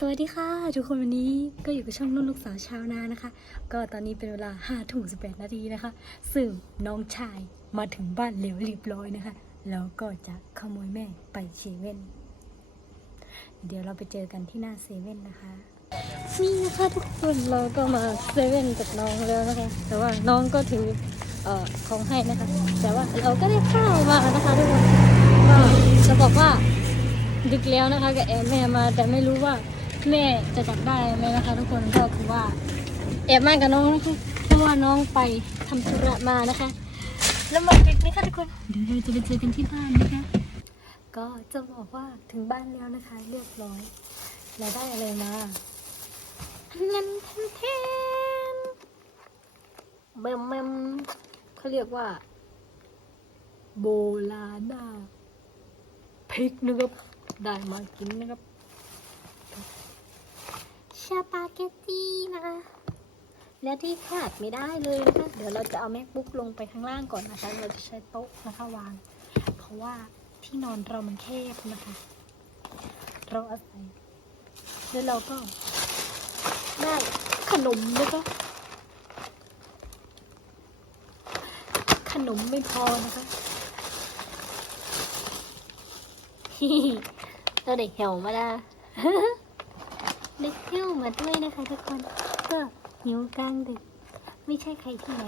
สวัสดีค่ะทุกคนวันนี้ก็อยู่กับช่องนุ่นลูกสาวชาวนานะคะ ก็ตอนนี้เป็นเวลา5ทุ่ม18นาทีนะคะ ซึ่งน้องชายมาถึงบ้านเร็วรีบร้อยนะคะ แล้วก็จะขโมยแม่ไปเซเว่น เดี๋ยวเราไปเจอกันที่หน้าเซเว่นนะคะ นี่นะคะทุกคนเราก็มาเซเว่นกับน้องแล้วนะคะ แต่ว่าน้องก็ถือเอ่อของให้นะคะ แต่ว่าเราก็ได้ข้าวมานะคะทุกคนก็จะบอกว่าดึกแล้วนะคะกับแอบแม่มาแต่ไม่รู้ว่า แม่จะจับได้ไหมนะคะ ทุกคนก็คือว่า แอบมากับน้องนะคะเพราะว่าน้องไปทำธุระมานะคะ แล้วมาดึกนะคะทุกคนเดี๋ยวเราจะไปเจอกันที่บ้านนะคะ ก็จะบอกว่าถึงบ้านแล้วนะคะ เรียบร้อยเราได้อะไรมานันทันเทนเมมเมมเขาเรียกว่า โบลานาพริกนะครับ ได้มากินนะครับ ชาปาเกตตีนะคะ และที่ขาดไม่ได้เลยนะคะเดี๋ยวเราจะเอา macbook ลงไปข้างล่างก่อนนะคะ เราจะใช้โต๊ะนะคะวาง เพราะว่าที่นอนเรามันแคบนะคะ เราอาศัยแล้วเราก็ได้ขนมนะคะขนมไม่พอนะคะฮิฮิเราเด็กเหี่ยวมาละ เด็กเที่ยวมาด้วยนะคะทุกคน ก็หิวกลางดึก ไม่ใช่ใครที่ไหน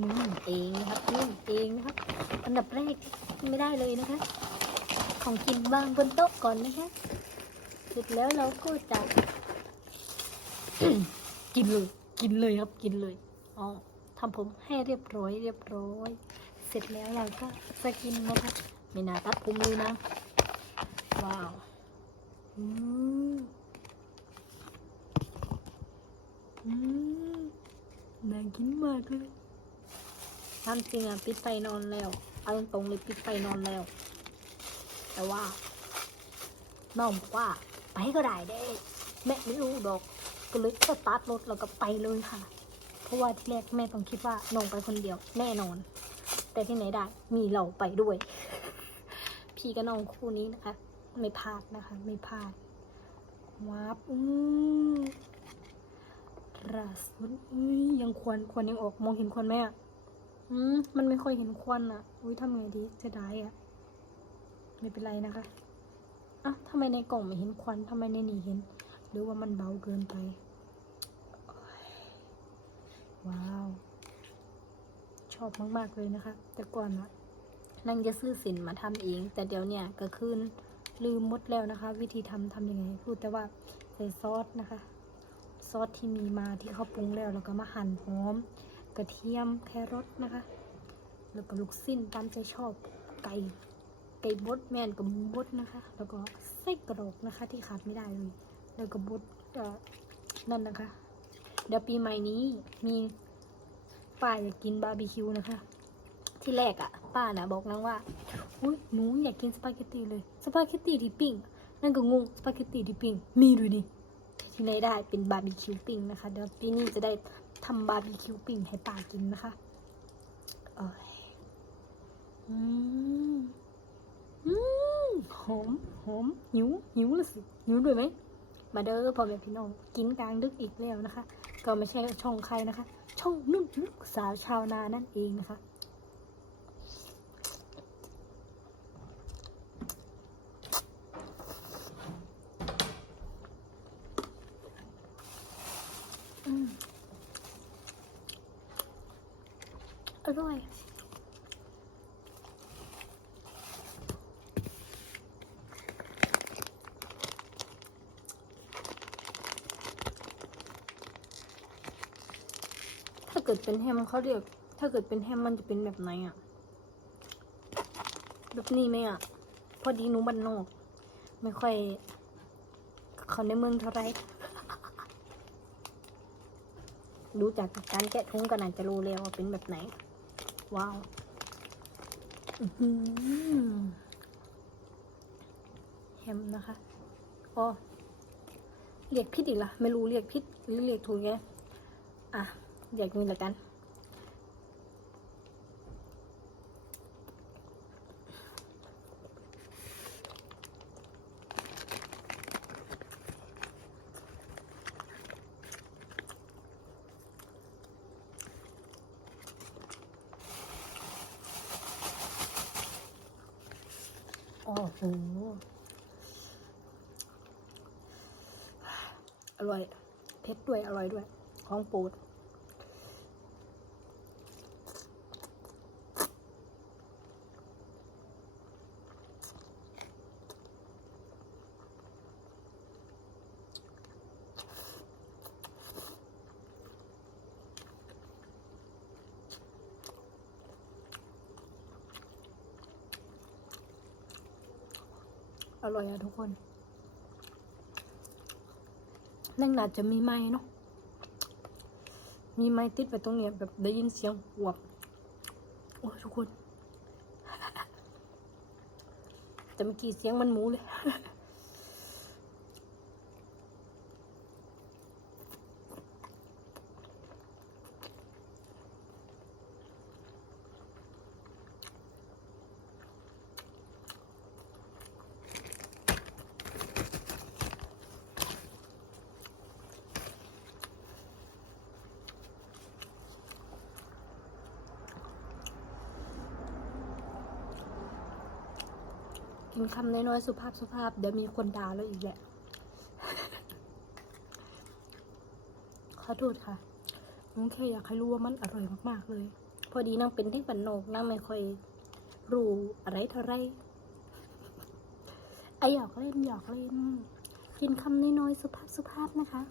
นุ่นเองนะครับนุ่นเองนะครับ อันดับแรกไม่ได้เลยนะคะ ของกินวางบนโต๊ะก่อนนะคะเสร็จแล้วเราก็จะกินเลยกินเลยครับกินเลยอ๋อทำผมให้เรียบร้อยเรียบร้อย เสร็จแล้วเราก็จะกินนะคะไม่น่าตัดผมเลยนะ ว้าวอืม อืม น่า กินมากเลยทำจริงอะปิดไฟนอนแล้วเอาตรงๆเลยปิดไฟนอนแล้ว แต่ว่าน้องบอกว่า ไปก็ได้เด้ แม่ไม่รู้ดอกก็เลยสตาร์ทรถแล้วก็ไปเลยค่ะ เพราะว่าที่แรกแม่ต้องคิดว่าน้องไปคนเดียวแน่นอน แต่ที่ไหนได้มีเราไปด้วย พี่กับน้องคู่นี้นะคะ ไม่พลาดนะคะ ไม่พลาดวับอือ ราสุนอุ้ยยังควันควันยังออกมองเห็นควันไหมอะอืมมันไม่ค่อยเห็นควันอะ อุ้ยทำไงดีจะได้อะ ไม่เป็นไรนะคะอะทำไมในกล่องไม่เห็นควันทำไมในนี่เห็น หรือว่ามันเบาเกินไป ว้าว ชอบมากๆเลยนะคะ แต่ก่อนอะนั่งจะซื้อสินมาทำเอง แต่เดี๋ยวเนี่ยก็คืนลืมมดแล้วนะคะ วิธีทำทำยังไง พูดแต่ว่าใส่ซอสนะคะ ซอสที่มีมาที่เขาปรุงแล้วแล้วก็มาหั่นหอม กระเทียมแครอทนะคะ แล้วก็ลูกสิ้นตามใจชอบไก่ไก่บดแมนกับบดนะคะ แล้วก็ไส้กรอกนะคะที่ขาดไม่ได้เลย แล้วก็บดนั่นนะคะ เดี๋ยวปีใหม่นี้มีป้าอยากกินบาร์บีคิวนะคะ ที่แรกอะป้านะบอกนางว่าอุ้ยหนูอยากกินสปาเกตตีเลยสปาเกตตีที่ปิ้งนั่นก็งงสปาเกตตีที่ปิ้งมีด้วยนี่ ที่ไหนได้เป็นบาร์บีคิวปิ้งนะคะเดี๋ยวปีนี้จะได้ทำบาร์บีคิวปิ้งให้ป้ากินนะคะเอยอืมอืมหอมหอมหิวหิวและสิหิวด้วยไหมมาเด้อพ่อแม่พี่น้องกินกลางดึกอีกแล้วนะคะ ก็ไม่ใช่ช่องใครนะคะ ช่องนุ่นลูกสาวชาวนานั่นเองนะคะ อืม อร่อยถ้าเกิดเป็นแฮมเขาเรียก ถ้าเกิดเป็นแฮมมันจะเป็นแบบไหนอะแบบนี้ไหมอะพอดีหนูบ้านนอก ไม่ค่อย เขาในเมืองเท่าไหรดูจากการแกะทุงก็น่าจะรู้แล้วว่าเป็นแบบไหน ว้าวอื้อหือแฮมนะคะอ๋อเรียกพิษอีกละไม่รู้เรียกพิษหรือเรียกถูกไงอะอยากมีละกัน โอ้โห อร่อยเผ็ดด้วยอร่อยด้วย ของโปรดอร่อยอะทุกคน นั่งนาจะมีไม้เนาะ มีไม้ติดไปตรงเนี้ยแบบได้ยินเสียงหวบ โอ้ยทุกคน แต่เมื่อกี้เสียงมันหมูเลย กินคำน้อยๆสุภาพสุภาพ เดี๋ยวมีคนด่าแล้วอีกแหละ ขอโทษค่ะน้องแค่อยากให้รู้ว่ามันอร่อยมากๆเลย พอดีนั่งเป็นที่ปันโนกนั่งไม่ค่อยรู้อะไรเท่าไรไออยากเล่นอยากเล่น กินคำน้อยๆสุภาพสุภาพนะคะ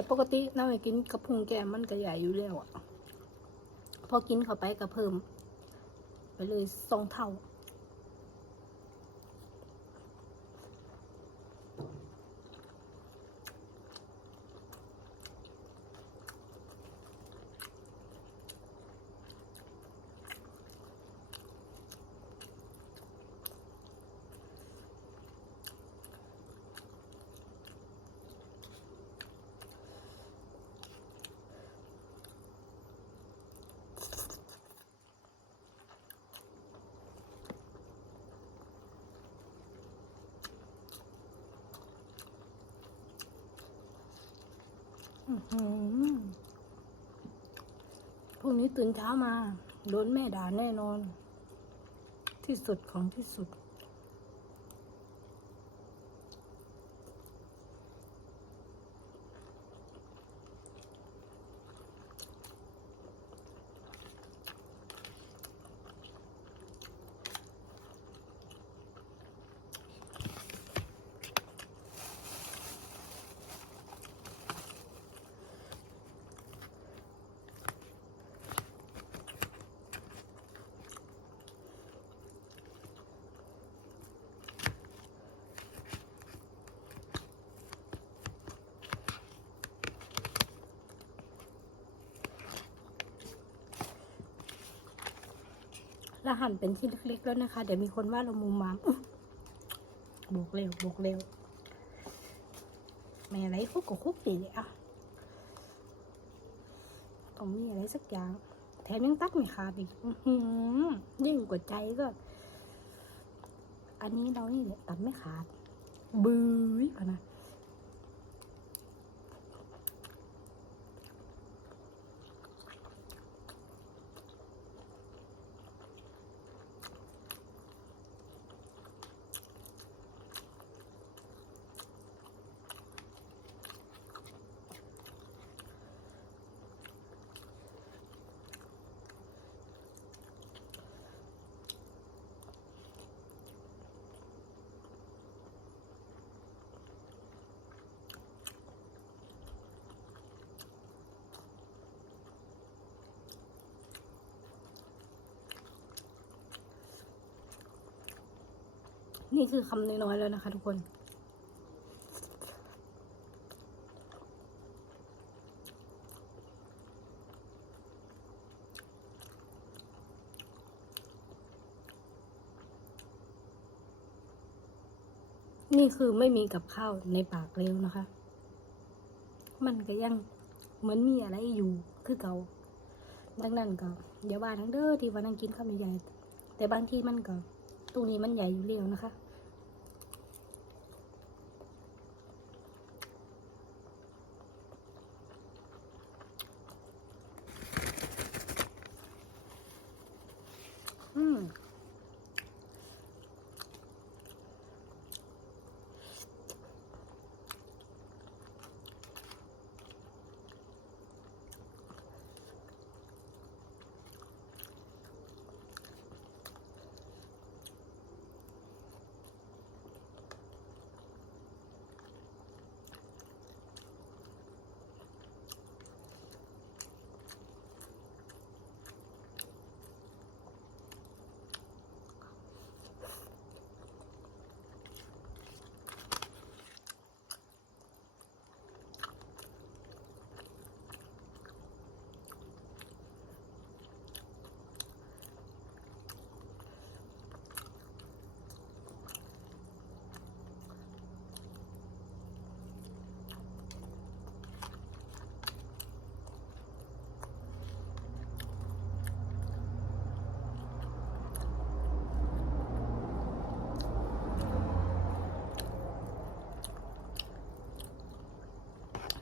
แต่ปกติน้าไปกินกระพุ้งแก้มมันก็ใหญ่อยู่แล้วอะพอกินเข้าไปก็เพิ่ม ไปเลยสองเท่า พรุ่งนี้ตื่นเช้ามา โดนแม่ด่าแน่นอน ที่สุดของที่สุด แล้วหั่นเป็นชิ้นเล็กๆแล้วนะคะ เดี๋ยวมีคนว่าเรามุมามบวกเร็วบวกเร็วแม่อะไรคุกกับคุกดีอะต้องมีอะไรสักอย่าง แถมยังตัดไม่ขาดอีกยิ่งกว่าใจก็ อันนี้เรานี่เนี่ยตัดไม่ขาดบื้อพนะ นี่คือคำน้อยๆแล้วนะคะทุกคน นี่คือไม่มีกับข้าวในปากเร็วนะคะ มันก็ยังเหมือนมีอะไรอยู่คือเก่าดังนั้นก็อย่าว่าทั้งเด้อที่ว่านั่งกินข้าวใหญ่แต่บางทีมันก็ ตรงนี้มันใหญ่อยู่เร็วนะคะ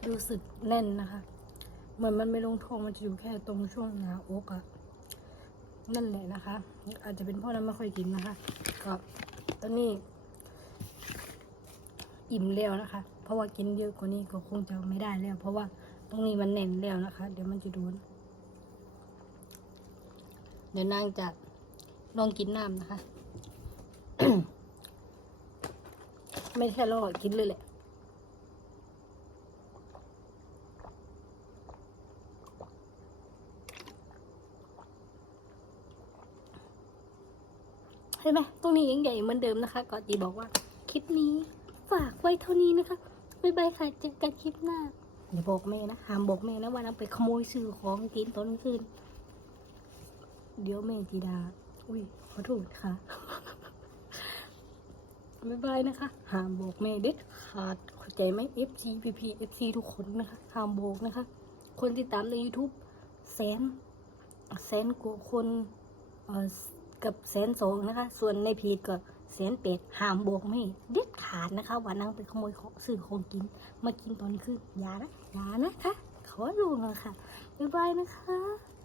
รู้สึกแน่นนะคะ เหมือนมันไม่ลงท้องมันจะอยู่แค่ตรงช่วงหน้าอกอะนั่นแหละนะคะ อาจจะเป็นเพราะนั้นไม่ค่อยกินนะคะ ก็ตอนนี้ อิ่มแล้วนะคะ เพราะว่ากินเยอะกว่านี้ก็คงจะไม่ได้แล้ว เพราะว่าตรงนี้มันแน่นแล้วนะคะ เดี๋ยวมันจะโดนเดี๋ยวนางจะลองกินน้ำนะคะ ไม่แค่ลองอะกินเลยแหละ เห็นไหมตรงนี้ยังใหญ่เหมือนเดิมนะคะก็จีบอกว่า คลิปนี้ฝากไว้เท่านี้นะคะบ๊ายบายค่ะเจอกันคลิปหน้าอย่าบอกแม่นะห้ามบอกแม่นะว่าเราไปขโมยซื้อของกินตอนกลางคืน เดี๋ยวแม่จีดา อุ้ยขอโทษค่ะบ๊ายบายนะคะห้ามบอกแม่เด็ดขาดเข้าใจไหม FC PP FC ทุกคนนะคะห้ามบอกนะคะ คนติดตามใน YouTube แสนแสนกว่าคนเอ่อ กับแสนสองนะคะ ส่วนในเพจก็แสนเป็ดห้ามบวกไม่เด็ดขาดนะคะว่านั่งไปขโมยของซื้อของกิน มากินตอนคืนอย่านะอย่านะคะขอดูนะคะบ๊ายบายนะคะ